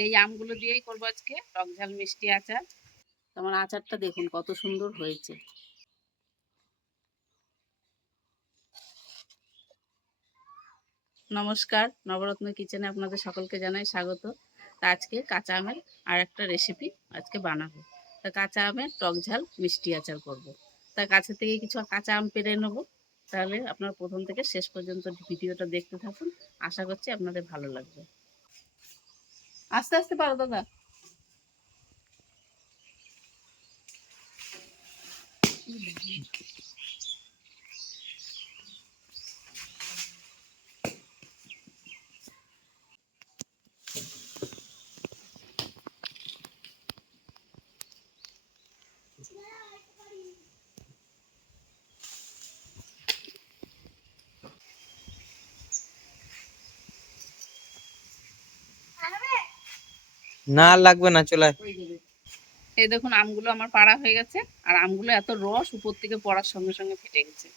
এই আমগুলো দিয়েই করব আজকে। টক ঝাল মিষ্টি আচার। তোমার আচারটা দেখুন, কত সুন্দর হয়েছে। নমস্কার, নবরত্ন কিচেনে আপনাদের সকলকে জানাই স্বাগত। আজকে কাঁচা আমের আর একটা রেসিপি আজকে বানাবো। তা কাঁচা আমের টক ঝাল মিষ্টি আচার করব। তা কাছে থেকে কিছু কাঁচা আম পেরে নেব। তাহলে আপনার প্রথম থেকে শেষ পর্যন্ত ভিডিওটা দেখতে থাকুন। আশা করছি আপনাদের ভালো লাগবে। আস্তে আস্তে পারো দাদা। না লাগবে না চলে। এই দেখুন আমগুলো আমার পাড়া হয়ে গেছে আর আমগুলো এত রস উপর থেকে পড়ার সঙ্গে সঙ্গে ফেটে গেছে।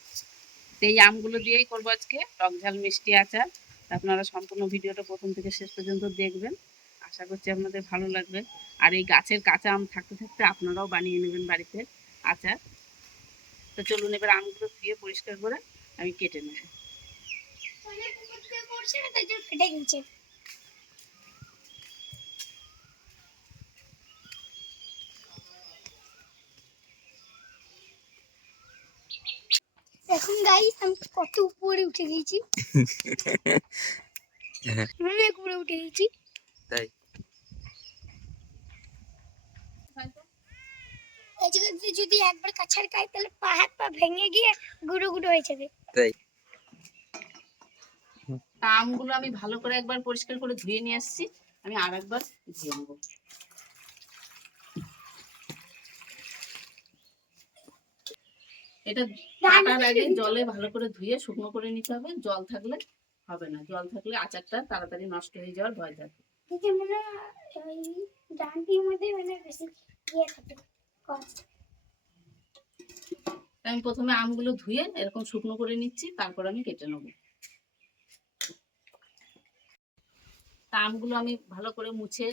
এই আমগুলো দিয়েই করব আজকে টক ঝাল মিষ্টি আচার। আপনারা সম্পূর্ণ ভিডিওটা প্রথম থেকে শেষ পর্যন্ত দেখবেন। আশা করছি আপনাদের ভালো লাগবে। আর এই গাছের কাঁচা আম থাকতে থাকতে আপনারাও বানিয়ে নেবেন বাড়িতে আচার। তো চলুন এবার আমগুলো ধুয়ে পরিষ্কার করে আমি কেটে নেব। ফেটে গেছে। এখন গাইস আমি কত উপরে উঠে গেছি। অনেক উপরে উঠে গেছি। তাই। যদি একবার কাছার খাই তাহলে পা হাত পা ভেঙে গিয়ে গুঁড়ো গুঁড়ো হয়ে যাবে। তাই। তা আমগুলো আমি ভালো করে একবার পরিষ্কার করে ধুয়ে নিয়ে আসছি। আমি আর একবার ধুয়ে নেব। এটা কাটার আগে জলে ভালো করে ধুয়ে শুকনো করে নিতে হবে। জল থাকলে হবে না। জল থাকলে আচারটা তাড়াতাড়ি নষ্ট হয়ে যাওয়ার ভয় থাকে। মনে ইয়ে আমি প্রথমে আমগুলো ধুয়ে এরকম শুকনো করে নিচ্ছি তারপর আমি কেটে নেব। তা আমগুলো আমি ভালো করে মুছে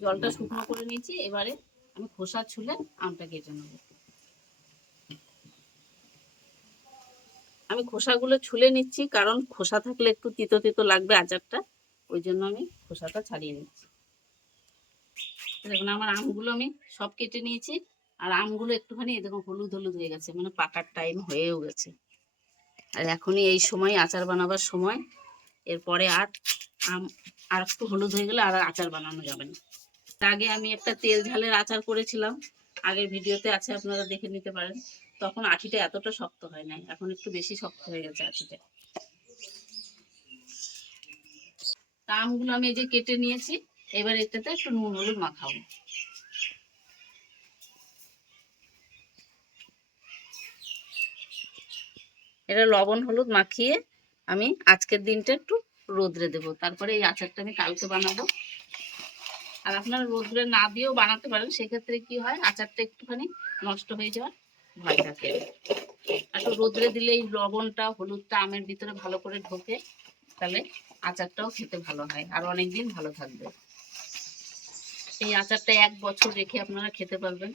জলটা শুকনো করে নিয়েছি। এবারে আমি খোসা ছুলে আমটা কেটে নেব। আমি খোসাগুলো ছুলে নিচ্ছি, কারণ খোসা থাকলে একটু তিতো তিতো লাগবে আচারটা। ওই জন্য আমি খোসাটা ছাড়িয়ে নিচ্ছি। দেখুন, আমার আমগুলো আমি সব কেটে নিয়েছি। আর আমগুলো একটুখানি দেখুন, হলুদ হলুদ হয়ে গেছে মানে পাকার টাইম হয়েও গেছে। আর এখনই এই সময় আচার বানাবার সময়। এরপরে আর আম, আর একটু হলুদ হয়ে গেলে আর আচার বানানো যাবে না। আগে আমি একটা তেল ঝালের আচার করেছিলাম। আগের ভিডিওতে আছে, আপনারা দেখে নিতে পারেন। তখন আঠিটা এতটা শক্ত হয় নাই। এখন একটু বেশি শক্ত হয়ে গেছে আঠিটা। আমগুলো আমি এই যে কেটে নিয়েছি, এবার এটাতে একটু নুন, হলুদ মাখাবো। এটা লবণ, হলুদ মাখিয়ে আমি আজকের দিনটা একটু রোদ্রে দেবো। তারপরে এই আচারটা আমি কালকে বানাবো। আর আপনারা রোদ্রে না দিয়েও বানাতে পারেন। সেক্ষেত্রে কি হয়, আচারটা একটুখানি নষ্ট হয়ে যাওয়ার ভয় থাকে। একটু রোদ্রে দিলে এই লবণটা, হলুদটা আমের ভিতরে ভালো করে ঢোকে, তাহলে আচারটাও খেতে ভালো হয় আর অনেক দিন ভালো থাকবে। এই আচারটা এক বছর রেখে আপনারা খেতে পারবেন।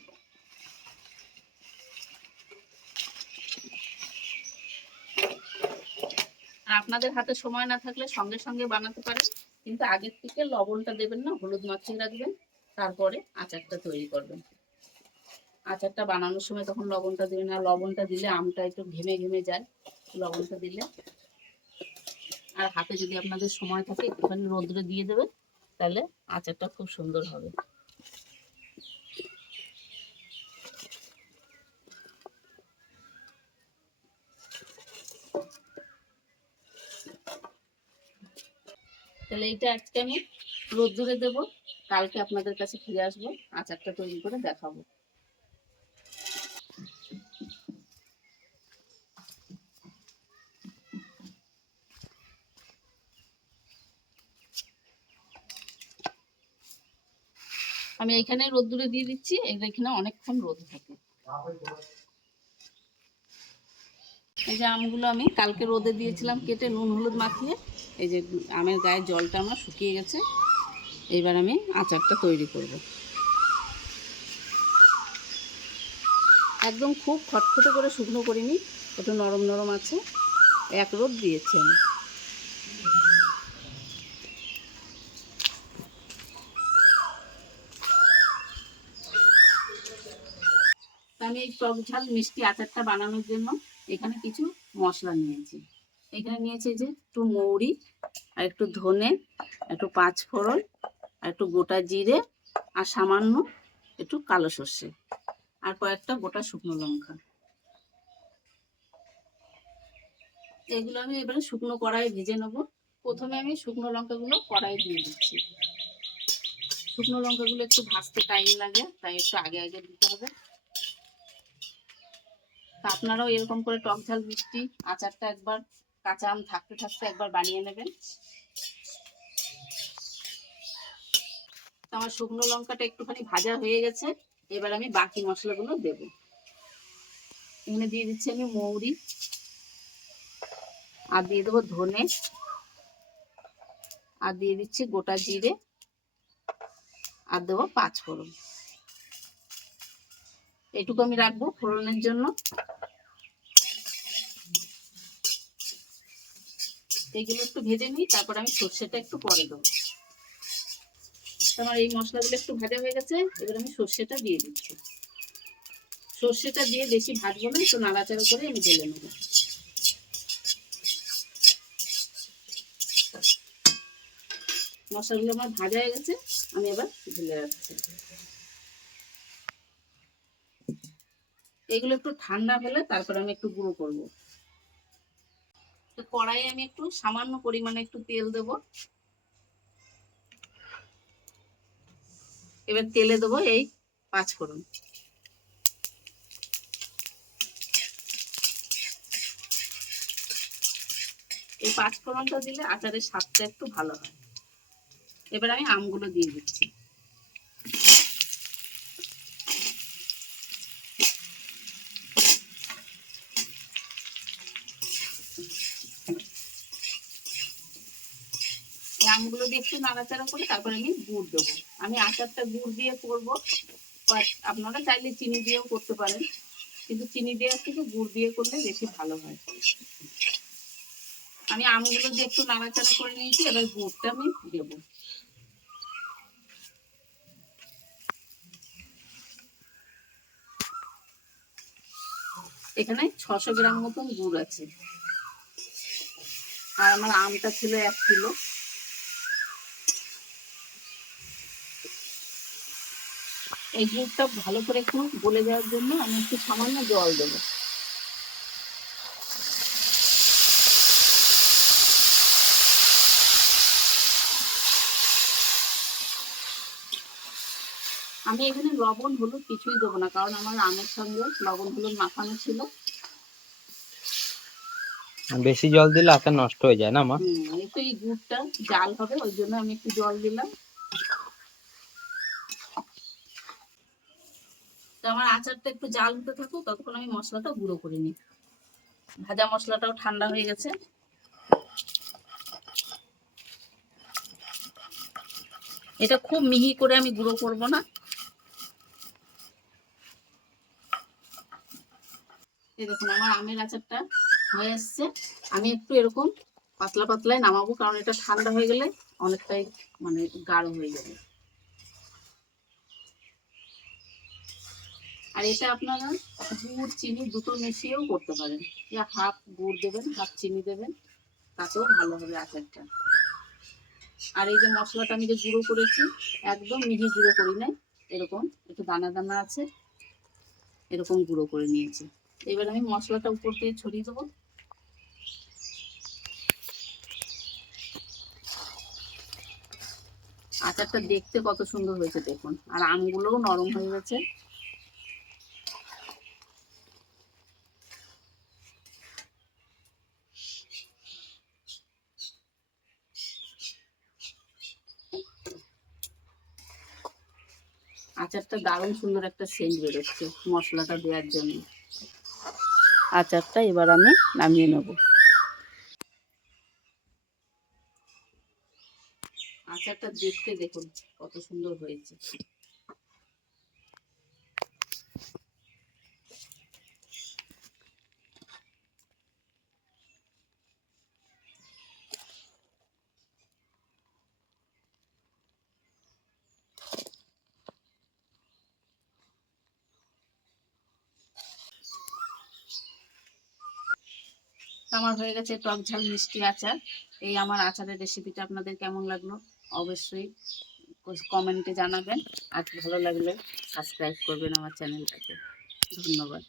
আর আপনাদের হাতে সময় না থাকলে সঙ্গে সঙ্গে বানাতে পারেন, কিন্তু আগের থেকে লবণটা দেবেন না, হলুদ মাখিয়ে রাখবেন, তারপরে আচারটা তৈরি করবেন। আচারটা বানানোর সময় তখন লবণটা দেবেন আর লবণটা দিলে আমটা একটু ঘেমে ঘেমে যায়, লবণটা দিলে। আর হাতে যদি আপনাদের সময় থাকে, একটুখানি রোদ্রে দিয়ে দেবেন, তাহলে আচারটা খুব সুন্দর হবে। তাহলে এইটা আজকে আমি রোদ্দুরে দেবো, কালকে আপনাদের কাছে ফিরে আসব, আচারটা তৈরি করে দেখাবো। আমি এখানে রোদ্দুরে দিয়ে দিচ্ছি এখানে অনেকক্ষণ রোদ থাকে। এই যে আমগুলো আমি কালকে রোদে দিয়েছিলাম, কেটে নুন হলুদ মাখিয়ে, এই যে আমের গায়ে জলটা আমার শুকিয়ে গেছে, এইবার আমি আচারটা তৈরি করব। একদম খুব খটখটে করে শুকনো করিনি, একটু নরম নরম আছে, এক রোদ দিয়েছি আমি। এই টক ঝাল মিষ্টি আচারটা বানানোর জন্য এখানে কিছু মশলা নিয়েছি। এখানে নিয়েছি যে একটু মৌরি, আর একটু ধনে একটু পাঁচফোড়ন, আর একটু গোটা জিরে, আর সামান্য একটু কালো সর্ষে, আর কয়েকটা গোটা শুকনো লঙ্কা। এগুলো আমি এবারে শুকনো কড়াই ভেজে নেব। প্রথমে আমি শুকনো লঙ্কাগুলো কড়াই দিয়ে দিচ্ছি। শুকনো লঙ্কাগুলো একটু ভাজতে টাইম লাগে, তাই একটু আগে আগে দিতে হবে। তা আপনারাও এরকম করে টক ঝাল, মিষ্টি আচারটা একবার কাঁচা আম থাকতে থাকতে একবার বানিয়ে নেবেন। আমার শুকনো লঙ্কাটা একটুখানি ভাজা হয়ে গেছে, এবার আমি বাকি মশলাগুলো দেব। এখানে দিয়ে দিচ্ছি আমি মৌরি, আর দিয়ে দেবো ধনে, আর দিয়ে দিচ্ছি গোটা জিরে, আর দেবো পাঁচ ফোড়ন এটুকু আমি রাখব ফোড়নের জন্য। এইগুলো একটু ভেজে নিই, তারপর আমি সর্ষেটা একটু পরে দেবো। আমার এই মশলাগুলো একটু ভাজা হয়ে গেছে, এবার আমি সর্ষেটা দিয়ে দিচ্ছি। সর্ষেটা দিয়ে বেশি ভাজবো না, একটু নাড়াচাড়া করে আমি ঢেলে নেব। মশলাগুলো আমার ভাজা হয়ে গেছে, আমি এবার ঢেলে রাখছি। এগুলো একটু ঠান্ডা হলে তারপর আমি একটু গুঁড়ো করব। তো কড়াইয়ে আমি একটু সামান্য পরিমাণে একটু তেল দেব। এবার তেলে দেবো এই পাঁচ ফোড়ন। এই পাঁচ ফোড়নটা দিলে আচারের স্বাদটা একটু ভালো হয়। এবার আমি আমগুলো দিয়ে দিচ্ছি। আমগুলো দিয়ে একটু নাড়াচাড়া করে তারপরে আমি গুড় দেবো। আমি আচারটা গুড় দিয়ে করব বাট আপনারা চাইলে চিনি দিয়েও করতে পারেন। কিন্তু চিনি দেওয়ার থেকে গুড় দিয়ে করলে বেশি ভালো হয়। আমি আমগুলো দিয়ে একটু নাড়াচাড়া করে নিয়েছি, এবার গুড়টা আমি দেবো। এখানে ছশো গ্রাম মতন গুড় আছে। আর আমার আমটা ছিল এক কিলো। এই গুড়টা ভালো করে একটু গলে যাওয়ার জন্য আমি একটু সামান্য জল দেবো। আমি এখানে লবণ হলুদ কিছুই দেবো না কারণ আমার আমের সঙ্গে লবণ হলুদ মাখানো ছিল। বেশি জল দিলে আচার নষ্ট হয়ে যায় না মা? হুম একটু এই গুড়টা জাল হবে ওই জন্য আমি একটু জল দিলাম। আমার আচারটা একটু জাল হতে থাকুক, ততক্ষণ আমি মশলাটা গুঁড়ো করে নিই। ভাজা মশলাটাও ঠান্ডা হয়ে গেছে। এটা খুব মিহি করে আমি গুঁড়ো করব না। দেখুন, আমার আমের আচারটা হয়ে এসছে। আমি একটু এরকম পাতলা পাতলায় নামাবো, কারণ এটা ঠান্ডা হয়ে গেলে অনেকটাই মানে গাঢ় হয়ে যাবে। আর এটা আপনারা গুড়, চিনি দুটো মিশিয়েও করতে পারেন। যে হাফ গুড় দেবেন, হাফ চিনি দেবেন, তাতেও ভালো হবে আচারটা। আর এই যে মশলাটা আমি যে গুঁড়ো করেছি, একদম মিহি গুঁড়ো করি নাই, এরকম একটু দানা দানা আছে, এরকম গুঁড়ো করে নিয়েছি। এবার আমি মশলাটা উপর দিয়ে ছড়িয়ে দেবো। আচারটা দেখতে কত সুন্দর হয়েছে দেখুন। আর আমগুলোও নরম হয়ে গেছে। আচারটা দারুণ সুন্দর একটা সেন্ট বেরোচ্ছে মশলাটা দেওয়ার জন্য। আচারটা এবার আমি নামিয়ে নেব। আচারটা দেখতে দেখুন কত সুন্দর হয়েছে। আমার হয়ে গেছে টক ঝাল, মিষ্টি আচার। এই আমার আচারের রেসিপিটা আপনাদের কেমন লাগল অবশ্যই কমেন্টে জানাবেন। আর ভালো লাগলে সাবস্ক্রাইব করবেন আমার চ্যানেলটাকে ধন্যবাদ।